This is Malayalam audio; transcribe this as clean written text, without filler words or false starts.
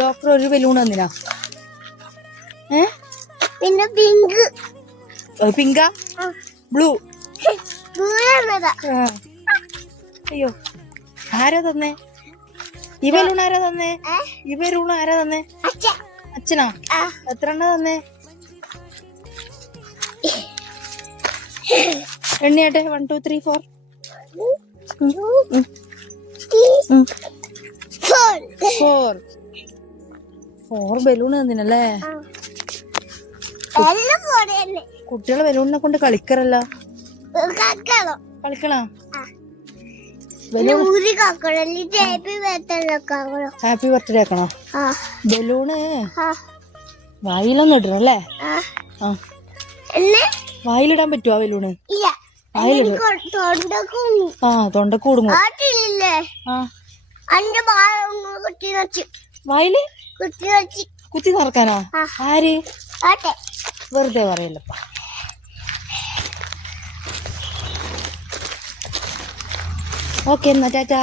ഡോക്ടർ ഒരു ബലൂൺ തന്നിനാ? പിന്നെ പിങ്ക്. പിങ്കാ? ബ്ലൂ? അയ്യോ, ആരാ തന്നേ ഈ ബലൂൺ? ആരാ തന്നേ ഈ ബലൂൺ? ആരാ തന്നേ? അച്ഛനാ? എത്ര എണ്ണ തന്നേ? എണ്ണിയാട്ടെ. 1 2 3 4. 4 ബലൂൺ തന്നിനല്ലേ? കുട്ടികളെ ബലൂണിനെ കൊണ്ട് കളിക്കറല്ല. കളിക്കണോ? ഹാപ്പി ബർത്ത്ഡേ ആക്കണോ? ബലൂണ് വായിലൊന്നും ഇടണല്ലേ? വായിലിടാൻ പറ്റുവോ ബലൂണ്? വായിലിടും. തൊണ്ടക്ക് കൂടുങ്ങും. വായില് കുത്തി നടക്കാനാ? ആര്? വെറുതെ പറയല്ലപ്പാ. ഓക്കെ എന്നാ, ടാറ്റാ.